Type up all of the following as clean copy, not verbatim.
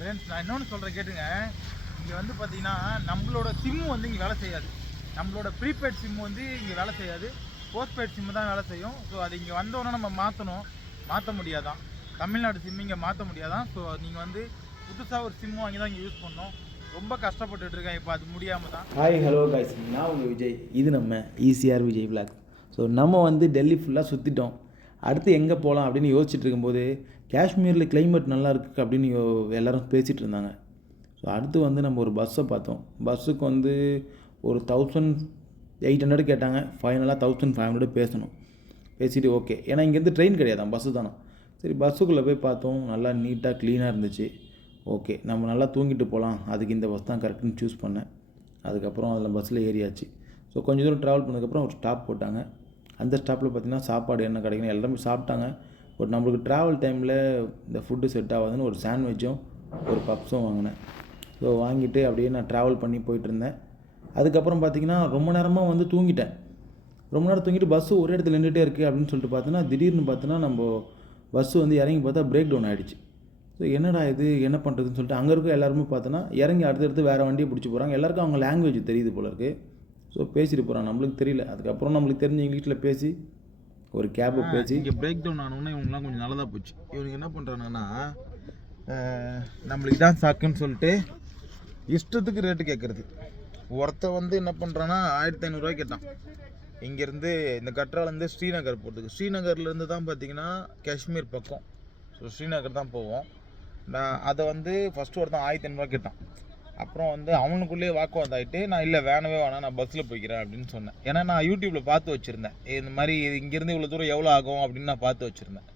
Friends நான் இன்னொன்று சொல்கிறேன் கேட்டுங்க. இங்கே வந்து பார்த்தீங்கன்னா நம்மளோட சிம்மு வந்து இங்கே வேலை செய்யாது. நம்மளோட ப்ரீபெய்ட் சிம்மு வந்து இங்கே வேலை செய்யாது. போஸ்ட்பெய்ட் சிம்மு தான் வேலை செய்யும். ஸோ அது இங்கே வந்தோன்னே நம்ம மாற்ற முடியாதான். தமிழ்நாடு சிம்மு இங்கே மாற்ற முடியாதான். ஸோ நீங்கள் வந்து புதுசாக ஒரு சிம்மு வாங்கி தான் இங்கே யூஸ் பண்ணணும். ரொம்ப கஷ்டப்பட்டுட்டு இருக்கேன் இப்போ, அது முடியாமல் தான். ஹாய் ஹலோ கைஸ், நான் உங்கள் விஜய். இது நம்ம ஈசிஆர் விஜய் விலாக். ஸோ நம்ம வந்து டெல்லி ஃபுல்லாக சுற்றிட்டோம். அடுத்து எங்கே போகலாம் அப்படின்னு யோசிச்சுட்டு இருக்கும்போது காஷ்மீரில் கிளைமேட் நல்லா இருக்குது அப்படின்னு எல்லோரும் பேசிகிட்டு இருந்தாங்க. ஸோ அடுத்து வந்து நம்ம ஒரு பஸ்ஸை பார்த்தோம். பஸ்ஸுக்கு வந்து ஒரு 1800 கேட்டாங்க. ஃபைனலாக 1500 பேசணும். பேசிவிட்டு ஓகே, ஏன்னா இங்கேருந்து ட்ரெயின் கிடையாதான், பஸ்ஸு தானே. சரி பஸ்ஸுக்குள்ளே போய் பார்த்தோம். நல்லா நீட்டாக க்ளீனாக இருந்துச்சு. ஓகே, நம்ம நல்லா தூங்கிட்டு போகலாம், அதுக்கு இந்த பஸ் தான் கரெக்டுன்னு சூஸ் பண்ணேன். அதுக்கப்புறம் அதில் பஸ்ஸில் ஏறியாச்சு. ஸோ கொஞ்சம் தூரம் ட்ராவல் பண்ணதுக்கப்புறம் ஒரு ஸ்டாப் போட்டாங்க. அந்த ஸ்டாப்பில் பார்த்திங்கன்னா சாப்பாடு என்ன கிடைக்கணும் எல்லாமே சாப்பிட்டாங்க. பட் நம்மளுக்கு ட்ராவல் டைமில் இந்த ஃபுட்டு செட் ஆகாதுன்னு ஒரு சாண்ட்விச்சும் ஒரு பப்ஸும் வாங்கினேன். ஸோ வாங்கிட்டு அப்படியே நான் ட்ராவல் பண்ணி போயிட்டுருந்தேன். அதுக்கப்புறம் பார்த்திங்கன்னா ரொம்ப நேரமாக வந்து தூங்கிட்டேன். ரொம்ப நேரம் தூங்கிட்டு பஸ்ஸு ஒரே இடத்துல நின்றுட்டே இருக்குது அப்படின்னு சொல்லிட்டு பார்த்தோன்னா திடீர்னு பார்த்தோன்னா நம்ம பஸ்ஸு வந்து இறங்கி பார்த்தா பிரேக் டவுன் ஆகிடுச்சு. ஸோ என்னடா இது, என்ன பண்ணுறதுன்னு சொல்லிட்டு அங்கே இருக்க எல்லாருமே பார்த்தோன்னா இறங்கி அடுத்தடுத்து வேறு வண்டியை பிடிச்சி போகிறாங்க. எல்லாருக்கும் அவங்க லாங்குவேஜ் தெரியுது போல இருக்குது. ஸோ பேசிட்டு போகிறான், நம்மளுக்கு தெரியல. அதுக்கப்புறம் நம்மளுக்கு தெரிஞ்ச இங்கிலீஷில் பேசி ஒரு கேபை பேசி இங்கே பிரேக் டவுன் ஆனோன்னா இவங்கெலாம் கொஞ்சம் நல்லதாக போச்சு. இவனுக்கு என்ன பண்ணுறானுங்கன்னா நம்மளுக்கு தான் சாக்குன்னு சொல்லிட்டு இஷ்டத்துக்கு ரேட்டு கேட்குறது. ஒருத்த வந்து என்ன பண்ணுறான்னா 1500 கேட்டான். இங்கேருந்து இந்த கட்ராலேருந்து ஸ்ரீநகர் போகிறதுக்கு. ஸ்ரீநகர்லேருந்து தான் பார்த்திங்கன்னா காஷ்மீர் பக்கம். ஸோ ஸ்ரீநகர் தான் போவோம். நான் அதை வந்து ஃபஸ்ட்டு ஒருத்தன் 1500 கேட்டான். அப்புறம் வந்து அவனுக்குள்ளேயே வாக்குவாதம் ஆகிட்டு நான் இல்லை வேணவே வேணாம், நான் பஸ்ஸில் போய்க்கிறேன் அப்படின்னு சொன்னேன். ஏன்னா நான் யூடியூப்பில் பார்த்து வச்சுருந்தேன், இந்த மாதிரி இங்கேருந்து இவ்வளோ தூரம் எவ்வளோ ஆகும் அப்படின்னு நான் பார்த்து வச்சுருந்தேன்.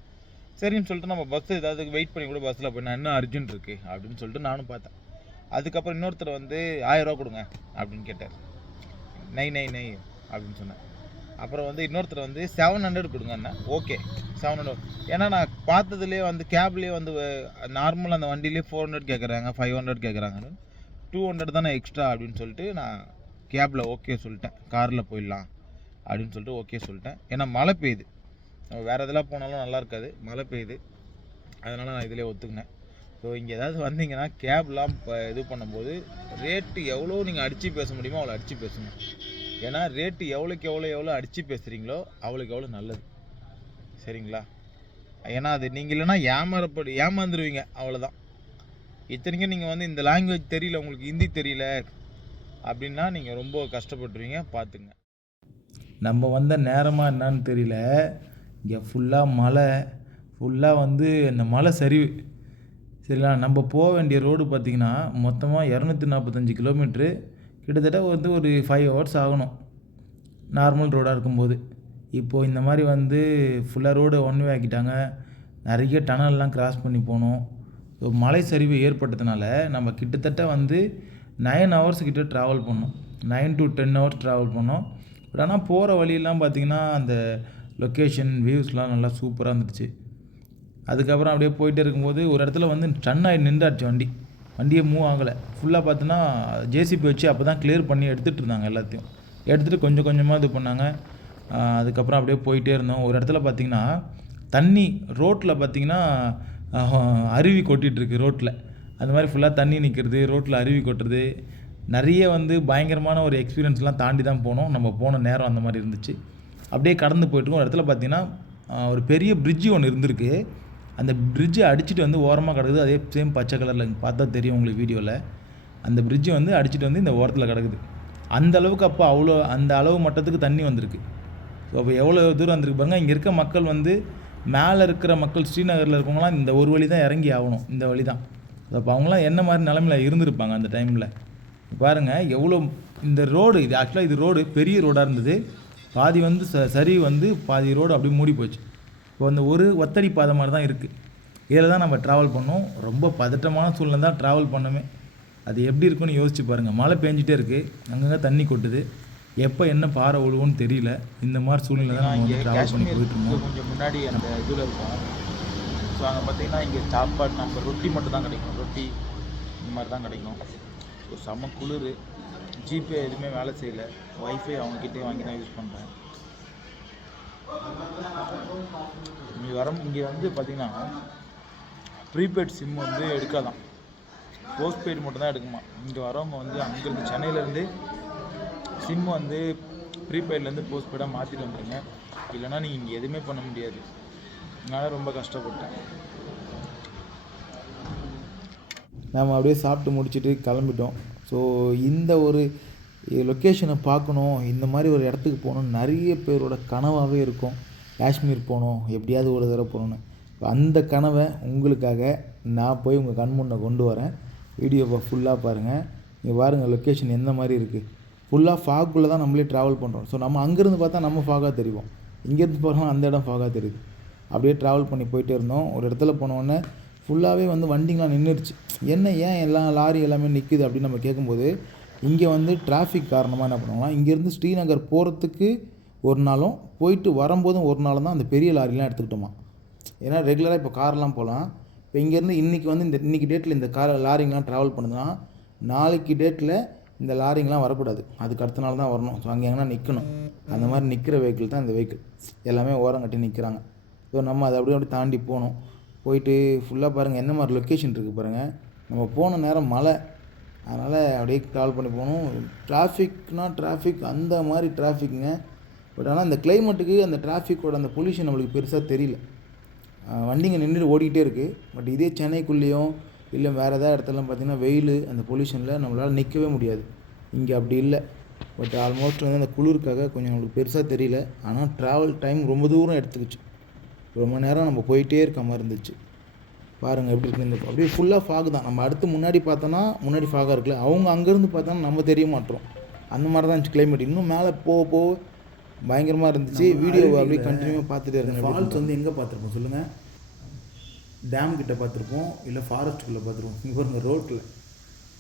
சரின்னு சொல்லிட்டு நம்ம பஸ் ஏதாவது வெயிட் பண்ணி கூட பஸ்ஸில் போய் நான் இன்னும் அர்ஜென்ட் இருக்குது அப்படின்னு சொல்லிட்டு நானும் பார்த்தேன். அதுக்கப்புறம் இன்னொருத்தர் வந்து 1000 ரூபா கொடுங்க அப்படின்னு கேட்டார். நை அப்படின்னு சொன்னேன். அப்புறம் வந்து இன்னொருத்தர் வந்து 700 கொடுங்கண்ணா. ஓகே 700. ஏன்னா நான் பார்த்ததுலேயே வந்து கேப்லேயே வந்து நார்மல் அந்த வண்டியிலே 400 கேட்குறாங்க, 500 கேட்குறாங்கன்னு. 200 தானே எக்ஸ்ட்ரா அப்படின்னு சொல்லிட்டு நான் கேபில் ஓகே சொல்லிட்டேன். காரில் போயிடலாம் அப்படின்னு சொல்லிட்டு ஓகே சொல்லிட்டேன். ஏன்னா மழை பெய்யுது, நம்ம வேறு எதெல்லாம் போனாலும் நல்லா இருக்காது, மழை பெய்யுது. அதனால் நான் இதிலே ஒத்துக்கினேன். ஸோ இங்கே ஏதாவது வந்தீங்கன்னா கேப்லாம் இப்போ இது பண்ணும்போது ரேட்டு எவ்வளோ நீங்கள் அடித்து பேச முடியுமோ அவ்வளோ அடித்து பேசுங்க. ஏன்னா ரேட்டு எவ்வளோக்கு எவ்வளோ அடித்து பேசுகிறீங்களோ அவ்வளோக்கு எவ்வளோ நல்லது, சரிங்களா? ஏன்னா அது நீங்கள் இல்லைன்னா ஏமாந்துருவீங்க, அவ்வளோதான். இத்தனைக்கும் நீங்கள் வந்து இந்த லாங்குவேஜ் தெரியல, உங்களுக்கு ஹிந்தி தெரியல அப்படின்னா நீங்கள் ரொம்ப கஷ்டப்பட்டுருவீங்க, பார்த்துங்க. நம்ம வந்த நேரமாக என்னான்னு தெரியல, இங்கே ஃபுல்லாக மழை, ஃபுல்லாக வந்து இந்த மலை சரிவு. சரிங்களா? நம்ம போக வேண்டிய ரோடு பார்த்திங்கன்னா மொத்தமாக 245 கிலோமீட்ரு. கிட்டத்தட்ட வந்து ஒரு 5 ஹவர்ஸ் ஆகணும் நார்மல் ரோடாக இருக்கும்போது. இப்போது இந்த மாதிரி வந்து ஃபுல்லாக ரோடு ஒன் வே ஆக்கிட்டாங்க. நிறைய டனல்லாம் கிராஸ் பண்ணி போகணும். ஸோ மலை சரிவு ஏற்பட்டதுனால நம்ம கிட்டத்தட்ட வந்து 9 ஹவர்ஸ் கிட்ட ட்ராவல் பண்ணோம். 9 to 10 ஹவர்ஸ் ட்ராவல் பண்ணோம். பட் ஆனால் போகிற வழியெல்லாம் பார்த்திங்கன்னா அந்த லொக்கேஷன் வியூஸ்லாம் நல்லா சூப்பராக இருந்துச்சு. அதுக்கப்புறம் அப்படியே போயிட்டே இருக்கும்போது ஒரு இடத்துல வந்து டன்னாகி நின்றாச்சு வண்டியே மூவ் ஆகலை. ஃபுல்லாக பார்த்தோன்னா ஜேசிபி வச்சு அப்போ தான் கிளியர் பண்ணி எடுத்துகிட்டு இருந்தாங்க. எல்லாத்தையும் எடுத்துகிட்டு கொஞ்சம் கொஞ்சமாக இது பண்ணாங்க. அதுக்கப்புறம் அப்படியே போயிட்டே இருந்தோம். ஒரு இடத்துல பார்த்திங்கன்னா தண்ணி ரோட்டில் பார்த்திங்கன்னா அருவி கொட்டிகிட்ருக்கு ரோட்டில். அந்த மாதிரி ஃபுல்லாக தண்ணி நிற்கிறது, ரோட்டில் அருவி கொட்டுறது, நிறைய வந்து பயங்கரமான ஒரு எக்ஸ்பீரியன்ஸ்லாம் தாண்டி தான் போனோம். நம்ம போன நேரம் அந்த மாதிரி இருந்துச்சு. அப்படியே கடந்து போய்ட்டுருக்கோம். ஒரு இடத்துல பார்த்திங்கன்னா ஒரு பெரிய பிரிட்ஜு ஒன்று இருந்திருக்கு. அந்த பிரிட்ஜை அடிச்சுட்டு வந்து ஓரமாக கிடக்குது. அதே சேம் பச்சை கலரில் பார்த்தா தெரியும் உங்களுக்கு வீடியோவில். அந்த பிரிட்ஜை வந்து அடிச்சுட்டு வந்து இந்த ஓரத்தில் கிடக்குது. அந்த அளவுக்கு அப்போ அந்த அளவு மட்டத்துக்கு தண்ணி வந்திருக்கு. ஸோ அப்போ எவ்வளோ தூரம் வந்திருக்கு பாருங்கள். இங்கே இருக்க மக்கள் வந்து மேலே இருக்கிற மக்கள் ஸ்ரீநகரில் இருக்கவங்களாம் இந்த ஒரு வழி தான் இறங்கி ஆகணும், இந்த வழி தான். அப்போ அவங்களாம் என்ன மாதிரி நிலமையில் இருந்திருப்பாங்க அந்த டைமில் பாருங்கள். எவ்வளோ இந்த ரோடு, இது ஆக்சுவலாக இது ரோடு பெரிய ரோடாக இருந்தது. பாதி வந்து சரி வந்து பாதி ரோடு அப்படியே மூடி போச்சு. இப்போ அந்த ஒரு ஒத்தடி பாதை மாதிரி தான் இருக்குது. இதில் தான் நம்ம ட்ராவல் பண்ணோம். ரொம்ப பதட்டமான சூழ்நிலை தான் ட்ராவல் பண்ணோமே. அது எப்படி இருக்குன்னு யோசிச்சு பாருங்கள். மழை பெஞ்சிட்டே இருக்குது, அங்கங்கே தண்ணி கொட்டுது, எப்போ என்ன பாறை விழுவோன்னு தெரியல. இந்த மாதிரி சூழ்நிலை தான் நம்ம வந்து ட்ராவல் பண்ணி போயிட்டுருக்கோம். கொஞ்சம் முன்னாடி அந்த இதில் இருக்கும். ஸோ அங்கே பார்த்தீங்கன்னா இங்கே சாப்பாடு நம்ம ரொட்டி மட்டும் தான் கிடைக்கும், ரொட்டி இந்த மாதிரி தான் கிடைக்கும். ஸோ செம்ம குளிர். ஜிபே எதுவுமே வேலை செய்யலை, ஒய்ஃபை அவங்கக்கிட்டே வாங்கி தான் யூஸ் பண்ணுறேன். இங்கே வந்து பார்த்திங்கன்னா ப்ரீபெய்ட் சிம் வந்து எடுக்காதான். போஸ்ட்பெய்டு மட்டும் தான் எடுக்குமா. இங்கே வரவங்க வந்து அங்கேருந்து சென்னையிலேருந்து சிம் வந்து ப்ரீபெய்ட்லேருந்து போஸ்ட்பெய்டாக மாற்றிட்டு வந்துடுங்க. இல்லைனா நீங்கள் இங்கே எதுவுமே பண்ண முடியாது. அதனால் ரொம்ப கஷ்டப்பட்டேன். நம்ம அப்படியே சாப்பிட்டு முடிச்சுட்டு கிளம்பிட்டோம். ஸோ இந்த ஒரு லொக்கேஷனை பார்க்கணும், இந்த மாதிரி ஒரு இடத்துக்கு போகணும் நிறைய பேரோட கனவாகவே இருக்கும். காஷ்மீர் போகணும், எப்படியாவது ஒரு தடவை போகணுன்னு. அந்த கனவை உங்களுக்காக நான் போய் உங்கள் கண் முன்னே கொண்டு வரேன். வீடியோவை ஃபுல்லாக பாருங்கள். இங்கே பாருங்கள் லொக்கேஷன் எந்த மாதிரி இருக்குது. ஃபுல்லாக ஃபாக்குள்ளே தான் நம்மளே ட்ராவல் பண்ணுறோம். ஸோ நம்ம அங்கேருந்து பார்த்தா நம்ம ஃபாகாக தெரியும், இங்கேருந்து போகிறோம் அந்த இடம் ஃபாகாக தெரியுது. அப்படியே ட்ராவல் பண்ணி போயிட்டே இருந்தோம். ஒரு இடத்துல போனோடனே ஃபுல்லாகவே வந்து வண்டிங்களாம் நின்றுடுச்சு. ஏன் எல்லாம் லாரி எல்லாமே நிற்குது அப்படின்னு நம்ம கேட்கும்போது, இங்கே வந்து டிராஃபிக் காரணமாக என்ன பண்ணுவாங்கன்னா, இங்கேருந்து ஸ்ரீநகர் போகிறதுக்கு ஒரு நாளும் போயிட்டு வரும்போதும் ஒரு நாளும் தான் அந்த பெரிய லாரிலாம் எடுத்துக்கிட்டோமா. ஏன்னா ரெகுலராக இப்போ கார்லாம் போகலாம். இப்போ இங்கேருந்து இன்றைக்கி வந்து இன்றைக்கி டேட்டில் இந்த லாரிங்கெலாம் ட்ராவல் பண்ணுதுன்னா, நாளைக்கு டேட்டில் இந்த லாரிங்கெலாம் வரக்கூடாது, அதுக்கு அடுத்த நாள் தான் வரணும். ஸோ அங்கே எங்கன்னா நிற்கணும். அந்த மாதிரி நிற்கிற வெஹிக்கிள் தான் இந்த வெஹிக்கிள். எல்லாமே ஓரம் கட்டி நிற்கிறாங்க. ஸோ நம்ம அதை அப்படியே தாண்டி போகணும். போயிட்டு ஃபுல்லாக பாருங்கள் என்ன மாதிரி லொக்கேஷன் இருக்குது பாருங்கள். நம்ம போன நேரம் மழை, அதனால் அப்படியே ட்ராவல் பண்ணி போகணும். டிராஃபிக் அந்த மாதிரி டிராஃபிக்குங்க. பட் ஆனால் இந்த கிளைமேட்டுக்கு அந்த டிராஃபிக்கோட அந்த பொல்யூஷன் நம்மளுக்கு பெருசாக தெரியல. வண்டிங்க நின்றுட்டு ஓடிக்கிட்டே இருக்குது. பட் இதே சென்னைக்குள்ளேயும் இல்லை வேறு ஏதாவது இடத்துலலாம் பார்த்திங்கன்னா வெயில் அந்த பொல்யூஷனில் நம்மளால் நிற்கவே முடியாது. இங்கே அப்படி இல்லை. பட் ஆல்மோஸ்ட் வந்து அந்த குளிருக்காக கொஞ்சம் நம்மளுக்கு பெருசாக தெரியல. ஆனால் ட்ராவல் டைம் ரொம்ப தூரம் எடுத்துக்கிச்சு. ரொம்ப நேரம் நம்ம போயிட்டே இருக்க மாதிரி இருந்துச்சு. பாருங்கள் எப்படி இருக்குது. இந்த அப்படியே ஃபுல்லாக ஃபாக் தான். நம்ம அடுத்து முன்னாடி பார்த்தோன்னா முன்னாடி ஃபாகாக இருக்குல்ல, அவங்க அங்கேருந்து பார்த்தோன்னா நம்ம தெரிய மாட்டோம். அந்த மாதிரி தான் இருந்துச்சு கிளைமேட். இன்னும் மேலே போக பயங்கரமாக இருந்துச்சு. வீடியோவை அப்படியே கண்டினியூவாக பார்த்துட்டே இருந்தேன். ஃபால்ஸ் வந்து எங்கே பார்த்துருப்போம் சொல்லுங்கள்? டேம் கிட்ட பார்த்துருப்போம், இல்லை ஃபாரஸ்ட்டுக்குள்ளே பார்த்துருப்போம். இங்கே பாருங்க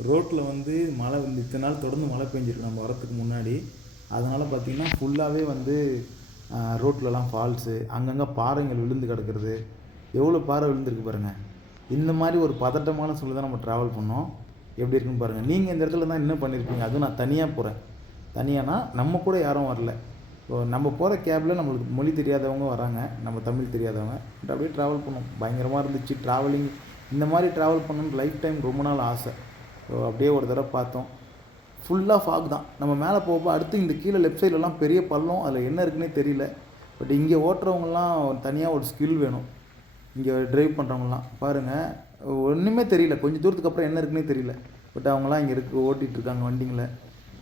ரோட்டில் வந்து மழை வந்து இத்தனை நாள் தொடர்ந்து மழை பெஞ்சிருக்கு நம்ம வரத்துக்கு முன்னாடி. அதனால் பார்த்திங்கன்னா ஃபுல்லாகவே வந்து ரோட்லலாம் ஃபால்ஸு, அங்கங்கே பாறைகள் விழுந்து கிடக்கிறது. எவ்வளோ பாறை விழுந்துருக்கு பாருங்கள். இந்த மாதிரி ஒரு பதட்டமான சூழ்நிலை தான் நம்ம ட்ராவல் பண்ணோம். எப்படி இருக்குன்னு பாருங்கள். நீங்கள் இந்த இடத்துல தான் என்ன பண்ணியிருப்பீங்க? அதுவும் நான் தனியாக போகிறேன். தனியானா நம்ம கூட யாரும் வரல. ஸோ நம்ம போகிற கேபில் நம்மளுக்கு மொழி தெரியாதவங்க வராங்க, நம்ம தமிழ் தெரியாதவங்க. பட் அப்படியே ட்ராவல் பண்ணோம். பயங்கரமாக இருந்துச்சு ட்ராவலிங். இந்த மாதிரி ட்ராவல் பண்ணணும்னு லைஃப் டைம் ரொம்ப நாள் ஆசை. ஸோ அப்படியே ஒரு தடவை பார்த்தோம். ஃபுல்லாக ஃபாக் தான். நம்ம மேலே போக அடுத்து இந்த கீழே லெஃப்ட் சைட்லலாம் பெரிய பள்ளம், அதில் என்ன இருக்குன்னே தெரியல. பட் இங்கே ஓட்டுறவங்கலாம் தனியாக ஒரு ஸ்கில் வேணும். இங்கே ட்ரைவ் பண்ணுறவங்களாம் பாருங்கள், ஒன்றுமே தெரியல. கொஞ்சம் தூரத்துக்கு அப்புறம் என்ன இருக்குன்னே தெரியல. பட் அவங்களாம் இங்கே ஓட்டிகிட்ருக்காங்க வண்டிங்களை.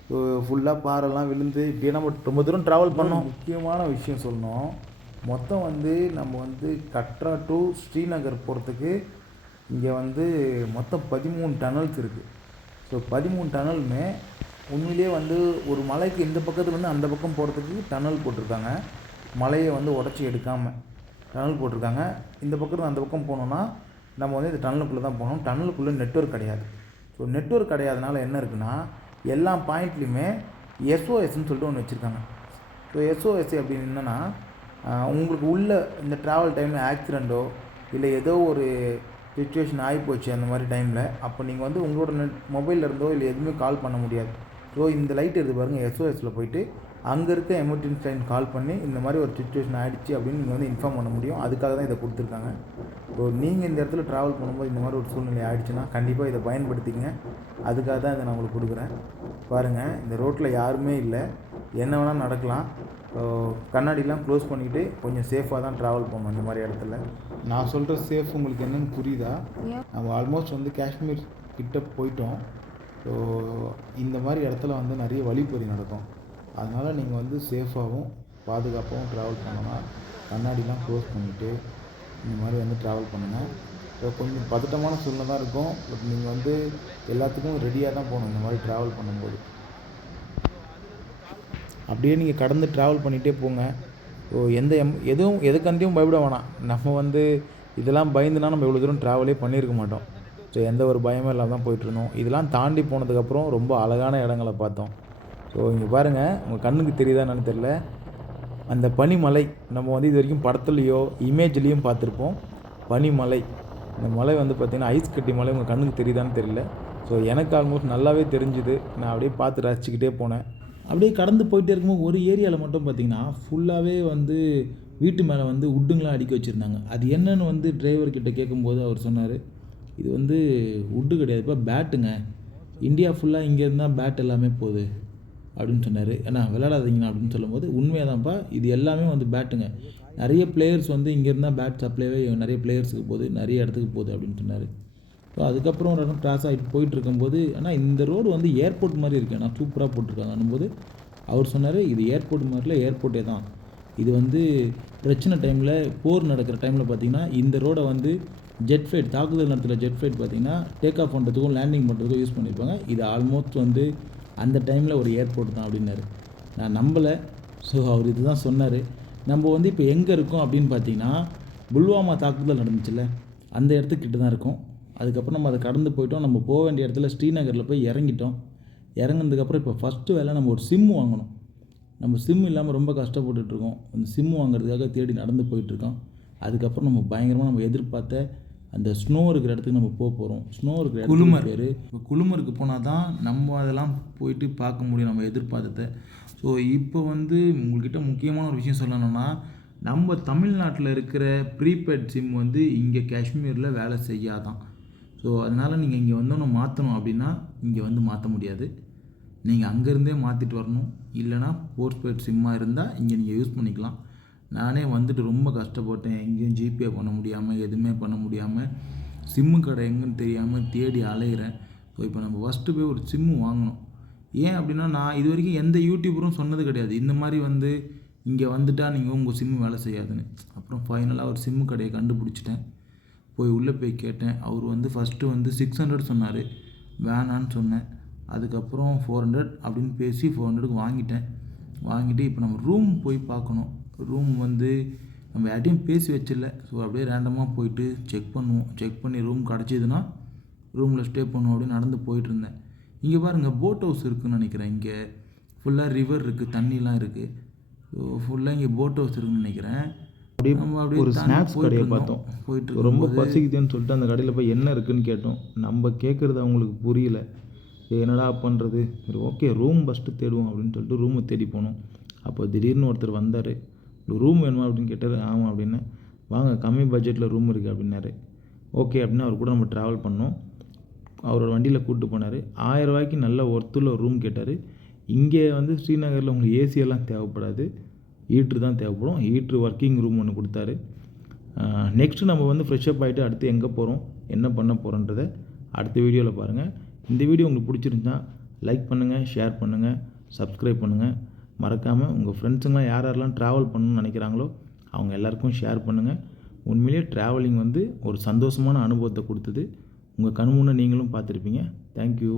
ஸோ ஃபுல்லாக பாறைலாம் விழுந்து இப்படியே நம்ம ரொம்ப தூரம் ட்ராவல் பண்ணோம். முக்கியமான விஷயம் சொல்லணும், மொத்தம் வந்து நம்ம வந்து கட்ரா டு ஸ்ரீநகர் போகிறதுக்கு இங்கே வந்து மொத்தம் 13 டனல்ஸ் இருக்குது. ஸோ 13 டனலுமே உண்மையிலே வந்து ஒரு மலைக்கு இந்த பக்கத்துலேருந்து அந்த பக்கம் போகிறதுக்கு டனல் போட்டிருக்காங்க. மலையை வந்து உடச்சி எடுக்காமல் டனல் போட்டிருக்காங்க. இந்த பக்கத்தில் அந்த பக்கம் போனோன்னா நம்ம வந்து இந்த டனலுக்குள்ளே தான் போகணும். டனலுக்குள்ளே நெட்வொர்க் கிடையாது. ஸோ நெட்வொர்க் கிடையாதனால என்ன இருக்குன்னா, எல்லா பாயிண்ட்லேயுமே எஸ்ஓஎஸ்ன்னு சொல்லிட்டு ஒன்று வச்சுருக்காங்க. ஸோ எஸ்ஓஎஸ் அப்படின்னு என்னென்னா, உங்களுக்கு உள்ள இந்த ட்ராவல் டைமில் ஆக்சிடெண்ட்டோ இல்லை ஏதோ ஒரு சிச்சுவேஷன் ஆகிப்போச்சு அந்த மாதிரி டைமில், அப்போ நீங்கள் வந்து உங்களோட மொபைலில் இருந்தோ இல்லை எதுவுமே கால் பண்ண முடியாது. ஸோ இந்த லைட் எடுத்து பாருங்கள், எஸ்ஓஎஸில் போய்ட்டு அங்கே இருக்க எமர்ஜென்சி லைன் கால் பண்ணி இந்த மாதிரி ஒரு சிச்சுவேஷன் ஆகிடுச்சு அப்படின்னு நீங்கள் வந்து இன்ஃபார்ம் பண்ண முடியும். அதுக்காக தான் இதை கொடுத்துருக்காங்க. ஸோ நீங்கள் இந்த இடத்துல ட்ராவல் பண்ணும்போது இந்த மாதிரி ஒரு சூழ்நிலை ஆகிடுச்சுன்னா கண்டிப்பாக இதை பயன்படுத்திங்க. அதுக்காக தான் இதை நான் உங்களுக்கு கொடுக்குறேன். பாருங்கள், இந்த ரோட்டில் யாருமே இல்லை, என்ன வேணால் நடக்கலாம். ஸோ கண்ணாடிலாம் க்ளோஸ் பண்ணிவிட்டு கொஞ்சம் சேஃபாக தான் ட்ராவல் பண்ணணும் இந்த மாதிரி இடத்துல. நான் சொல்கிற சேஃப் உங்களுக்கு என்னென்னு புரியுதா? நம்ம ஆல்மோஸ்ட் வந்து காஷ்மீர் கிட்ட போயிட்டோம். ஸோ இந்த மாதிரி இடத்துல வந்து நிறைய வழிப்பறி நடக்கும். அதனால் நீங்கள் வந்து சேஃபாகவும் பாதுகாப்பாகவும் ட்ராவல் பண்ணணும்னா கண்ணாடிலாம் க்ளோஸ் பண்ணிவிட்டு இந்த மாதிரி வந்து ட்ராவல் பண்ணுங்கள். ஸோ கொஞ்சம் பதட்டமான சூழ்நிலை தான் இருக்கும். பட் நீங்கள் வந்து எல்லாத்துக்கும் ரெடியாக தான் போகணும் இந்த மாதிரி ட்ராவல் பண்ணும்போது. அப்படியே நீங்கள் கடந்து ட்ராவல் பண்ணிகிட்டே போங்க. ஸோ எதுக்கண்டியும் பயப்பட வேணாம். நம்ம வந்து இதெல்லாம் பயந்துனா நம்ம இவ்வளோ தூரம் ட்ராவலே பண்ணியிருக்க மாட்டோம். ஸோ எந்த ஒரு பயமும் இல்லாமல் தான் போயிட்டுருந்தோம். இதெல்லாம் தாண்டி போனதுக்கப்புறம் ரொம்ப அழகான இடங்களை பார்த்தோம். ஸோ இங்கே பாருங்கள், உங்கள் கண்ணுக்கு தெரியுதா என்னன்னு தெரியல, அந்த பனிமலை நம்ம வந்து இது வரைக்கும் படத்துலையோ இமேஜ்லேயும் பார்த்துருப்போம். பனிமலை, இந்த மலை வந்து பார்த்திங்கன்னா ஐஸ் கட்டி மலை. உங்கள் கண்ணுக்கு தெரியுதான்னு தெரியல. ஸோ எனக்கு ஆல்மோஸ்ட் நல்லாவே தெரிஞ்சுது. நான் அப்படியே பார்த்து ரசிச்சுக்கிட்டே போனேன். அப்படியே கடந்து போயிட்டே இருக்கும்போது ஒரு ஏரியாவில் மட்டும் பார்த்திங்கன்னா ஃபுல்லாகவே வந்து வீட்டு மேலே வந்து உட்டுங்களாம் அடுக்கி வச்சுருந்தாங்க. அது என்னென்னு வந்து டிரைவர்கிட்ட கேட்கும்போது அவர் சொன்னார், இது வந்து வுட்டு கிடையாதுப்பா, பேட்டுங்க. இந்தியா ஃபுல்லாக இங்கேருந்து தான் பேட் எல்லாமே போகுது அப்படின்னு சொன்னார். ஏன்னா விளையாடாதீங்கண்ணா அப்படின்னு சொல்லும்போது, உண்மையாக தான்ப்பா, இது எல்லாமே வந்து பேட்டுங்க. நிறைய பிளேயர்ஸ் வந்து இங்கேருந்து தான் பேட் சப்ளைவே நிறைய பிளேயர்ஸுக்கு போகுது, நிறைய இடத்துக்கு போகுது அப்படின்னு சொன்னார். ஸோ அதுக்கப்புறம் ஒரு இடம் கிராஸ் ஆகிட்டு போயிட்டு இருக்கும்போது, ஆனால் இந்த ரோடு வந்து ஏர்போர்ட் மாதிரி இருக்கு, ஆனால் சூப்பராக போட்டிருக்காங்கன்னும் அவர் சொன்னார், இது ஏர்போர்ட் மாதிரில ஏர்போர்ட்டே தான். இது வந்து பிரச்சனை டைமில், போர் நடக்கிற டைமில் பார்த்திங்கன்னா இந்த ரோடை வந்து ஜெட் ஃப்ளைட், தாக்குதல் நடத்துகிற ஜெட் ஃப்ளைட் பார்த்திங்கன்னா டேக் ஆஃப் பண்ணுறதுக்கும் லேண்டிங் பண்ணுறதுக்கும் யூஸ் பண்ணியிருப்பாங்க. இது ஆல்மோஸ்ட் வந்து அந்த டைமில் ஒரு ஏர்போர்ட் தான் அப்படின்னாரு. நான் நம்பலை. ஸோ அவர் இது தான் சொன்னார். நம்ம வந்து இப்போ எங்கே இருக்கோம் அப்படின்னு பார்த்தீங்கன்னா, புல்வாமா தாக்குதல் நடந்துச்சுல்ல, அந்த இடத்துக்கிட்ட தான் இருக்கோம். அதுக்கப்புறம் நம்ம அதை கடந்து போயிட்டோம். நம்ம போக வேண்டிய இடத்துல ஸ்ரீநகரில் போய் இறங்கிட்டோம். இறங்கினதுக்கப்புறம் இப்போ ஃபஸ்ட்டு வேலை நம்ம ஒரு சிம் வாங்கணும். நம்ம சிம் இல்லாமல் ரொம்ப கஷ்டப்பட்டுட்ருக்கோம். அந்த சிம் வாங்குறதுக்காக தேடி நடந்து போயிட்டுருக்கோம். அதுக்கப்புறம் நம்ம பயங்கரமாக நம்ம எதிர்பார்த்த அந்த ஸ்னோ இருக்கிற இடத்துக்கு நம்ம போகிறோம். ஸ்னோ இருக்கிற இடத்துக்கு பேர் இப்போ குளுமருக்கு போனால் தான் நம்ம அதெல்லாம் போயிட்டு பார்க்க முடியும், நம்ம எதிர்பார்த்ததை. ஸோ இப்போ வந்து உங்கள்கிட்ட முக்கியமான ஒரு விஷயம் சொல்லணும்னா, நம்ம தமிழ்நாட்டில் இருக்கிற ப்ரீபெய்ட் சிம் வந்து இங்கே காஷ்மீரில் வேலை செய்யாதான். ஸோ அதனால் நீங்கள் இங்கே வந்தோன்னு மாற்றணும் அப்படின்னா இங்கே வந்து மாற்ற முடியாது. நீங்கள் அங்கேருந்தே மாற்றிட்டு வரணும். இல்லைனா போஸ்ட்பெய்ட் சிம்மாக இருந்தால் இங்கே நீங்கள் யூஸ் பண்ணிக்கலாம். நானே வந்துட்டு ரொம்ப கஷ்டப்பட்டேன். எங்கேயும் ஜிபே பண்ண முடியாமல், எதுவுமே பண்ண முடியாமல், சிம்மு கடை எங்கேன்னு தெரியாமல் தேடி அலைகிறேன். ஸோ இப்போ நம்ம ஃபஸ்ட்டு போய் ஒரு சிம்மு வாங்கணும். ஏன் அப்படின்னா, நான் இது வரைக்கும் எந்த யூடியூபரும் சொன்னது கிடையாது இந்த மாதிரி வந்து இங்கே வந்துட்டால் நீங்கள் உங்கள் சிம்மு வேலை செய்யாதுன்னு. அப்புறம் ஃபைனலாக ஒரு சிம்மு கடையை கண்டுபிடிச்சிட்டேன். போய் உள்ளே போய் கேட்டேன். அவர் வந்து ஃபஸ்ட்டு வந்து 600 சொன்னார். வேணான்னு சொன்னேன். அதுக்கப்புறம் 400 அப்படின்னு பேசி 400க்கு வாங்கிட்டேன். வாங்கிட்டு இப்போ நம்ம ரூம் போய் பார்க்கணும். ரூம் வந்து நம்ம யார்ட்டையும் பேசி வச்சிடல. ஸோ அப்படியே ரேண்டமாக போயிட்டு செக் பண்ணுவோம். செக் பண்ணி ரூம் கிடச்சிதுன்னா ரூமில் ஸ்டே பண்ணுவோம் அப்படின்னு நடந்து போயிட்டுருந்தேன். இங்கே பாருங்கள், போட் ஹவுஸ் இருக்குதுன்னு நினைக்கிறேன். இங்கே ஃபுல்லாக ரிவர் இருக்குது, தண்ணிலாம் இருக்குது. ஸோ ஃபுல்லாக இங்கே போட் ஹவுஸ் இருக்குதுன்னு நினைக்கிறேன். நம்ம அப்படியே ஒரு ஸ்நாக்ஸ் கடையை பார்த்தோம். போயிட்டு ரொம்ப பசிக்குதுன்னு சொல்லிட்டு அந்த கடையில் போய் என்ன இருக்குதுன்னு கேட்டோம். நம்ம கேட்குறது அவங்களுக்கு புரியல. என்னடா பண்ணுறது, சரி ஓகே ரூம் ஃபஸ்ட்டு தேடுவோம் அப்படின்னு சொல்லிட்டு ரூமை தேடி போனோம். அப்போ திடீர்னு ஒருத்தர் வந்தார். ரூம் வேணுமா அப்படின்னு கேட்டார். ஆமாம் அப்படின்னு. வாங்க கம்மி பட்ஜெட்டில் ரூம் இருக்குது அப்படின்னாரு. ஓகே அப்படின்னு அவர் கூட நம்ம ட்ராவல் பண்ணோம். அவரோட வண்டியில் கூப்பிட்டு போனார். 1000 ரூபாய்க்கு நல்ல ஒர்த்துள்ள ஒரு ரூம் கேட்டார். இங்கே வந்து ஸ்ரீநகரில் உங்களுக்கு ஏசியெல்லாம் தேவைப்படாது, ஹீட்ரு தான் தேவைப்படும். ஹீட்ரு ஒர்க்கிங் ரூம் ஒன்று கொடுத்தாரு. நெக்ஸ்ட்டு நம்ம வந்து ஃப்ரெஷ்அப் ஆகிட்டு அடுத்து எங்கே போகிறோம், என்ன பண்ண போகிறோன்றதை அடுத்த வீடியோவில் பாருங்கள். இந்த வீடியோ உங்களுக்கு பிடிச்சிருந்தா லைக் பண்ணுங்கள், ஷேர் பண்ணுங்கள், சப்ஸ்கிரைப் பண்ணுங்கள். மறக்காமல் உங்கள் ஃப்ரெண்ட்ஸுங்களாம் யாரெல்லாம் ட்ராவல் பண்ணணும்னு நினைக்கிறாங்களோ அவங்க எல்லாருக்கும் ஷேர் பண்ணுங்கள். உண்மையிலேயே ட்ராவலிங் வந்து ஒரு சந்தோஷமான அனுபவத்தை கொடுத்தது. உங்கள் கண் முன்னே நீங்களும் பார்த்துருப்பீங்க. தேங்க்யூ.